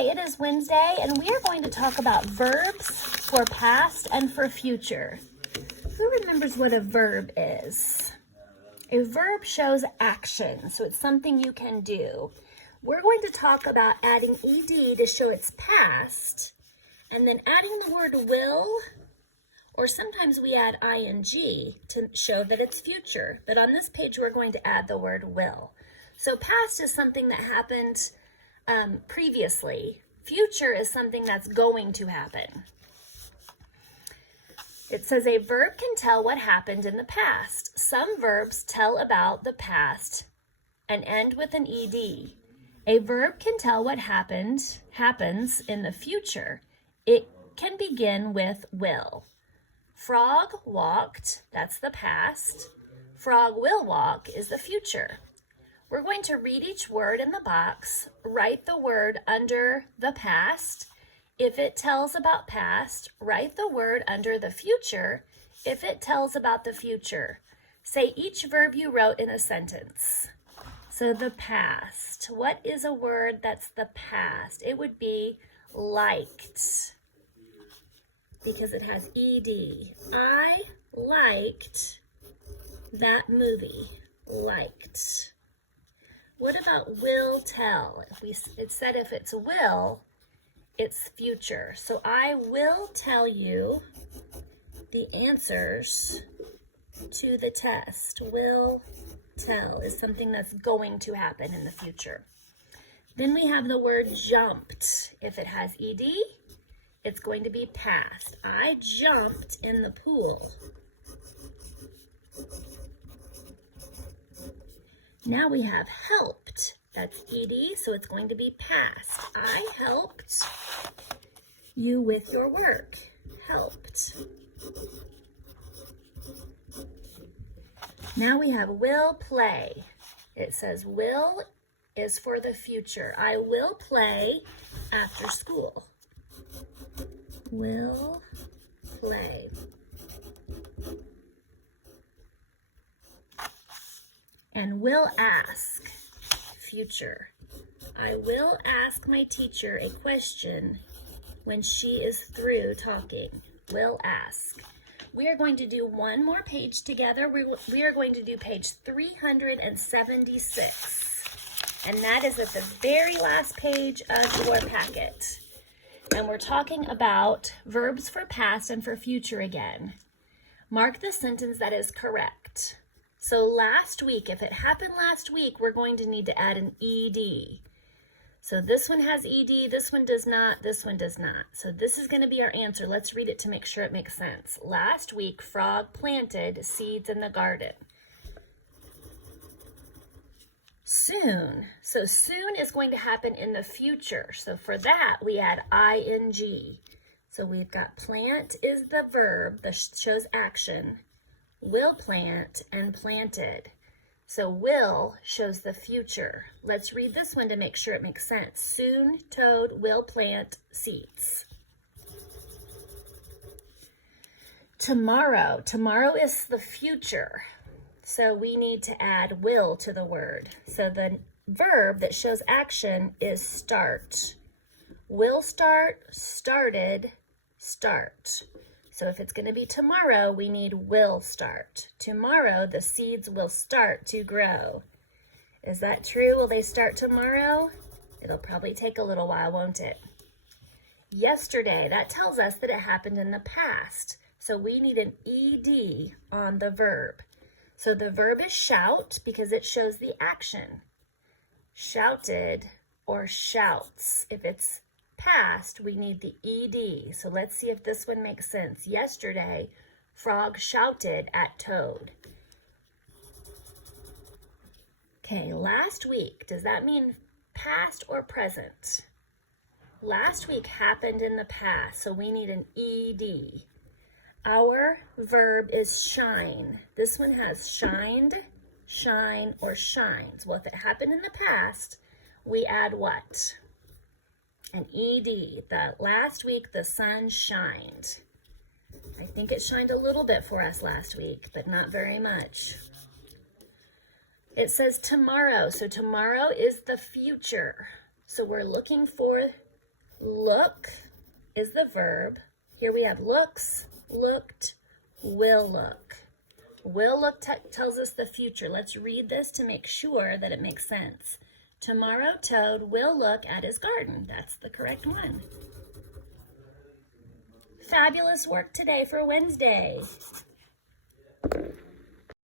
Okay, it is Wednesday, and we are going to talk about verbs for past and for future. Who remembers what a verb is? A verb shows action, so it's something you can do. We're going to talk about adding ed to show it's past, and then adding the word will, or sometimes we add ing to show that it's future. But on this page, we're going to add the word will. So past is something that happened previously. Future is something that's going to happen. It says a verb can tell what happened in the past. Some verbs tell about the past and end with an ed. A verb can tell what happens in the future. It can begin with will. Frog walked, that's the past. Frog will walk is the future. We're going to read each word in the box, write the word under the past. If it tells about past, write the word under the future. If it tells about the future, say each verb you wrote in a sentence. So the past, what is a word that's the past? It would be liked, because it has ed. I liked that movie, liked. What about will tell? It said if it's will, it's future. So I will tell you the answers to the test. Will tell is something that's going to happen in the future. Then we have the word jumped. If it has ed, it's going to be past. I jumped in the pool. Now we have helped. That's ed, so it's going to be past. I helped you with your work. Helped. Now we have will play. It says will is for the future. I will play after school. Will play. And will ask, future. I will ask my teacher a question when she is through talking. Will ask. We are going to do one more page together. We are going to do page 376. And that is at the very last page of your packet. And we're talking about verbs for past and for future again. Mark the sentence that is correct. So last week, if it happened last week, we're going to need to add an ed. So this one has ed, this one does not, this one does not. So this is going to be our answer. Let's read it to make sure it makes sense. Last week, Frog planted seeds in the garden. Soon. So soon is going to happen in the future. So for that, we add ing. So we've got plant is the verb that shows action. Will plant and planted. So will shows the future. Let's read this one to make sure it makes sense. Soon Toad will plant seeds. Tomorrow. Tomorrow is the future. So we need to add will to the word. So the verb that shows action is start. Will start, started, start. So if it's going to be tomorrow, we need will start. Tomorrow, the seeds will start to grow. Is that true? Will they start tomorrow? It'll probably take a little while, won't it? Yesterday, that tells us that it happened in the past. So we need an ed on the verb. So the verb is shout because it shows the action. Shouted or shouts. If it's past, we need the ed. So let's see if this one makes sense. Yesterday, Frog shouted at Toad. Okay, last week, does that mean past or present? Last week happened in the past, so we need an ed. Our verb is shine. This one has shined, shine, or shines. Well, if it happened in the past, we add what? An ed. The last week the sun shined. I think it shined a little bit for us last week, but not very much. It says tomorrow. So tomorrow is the future. So we're looking for Look is the verb. Here we have looks, looked, will look. Will look tells us the future. Let's read this to make sure that it makes sense. Tomorrow Toad will look at his garden. That's the correct one. Fabulous work today for Wednesday.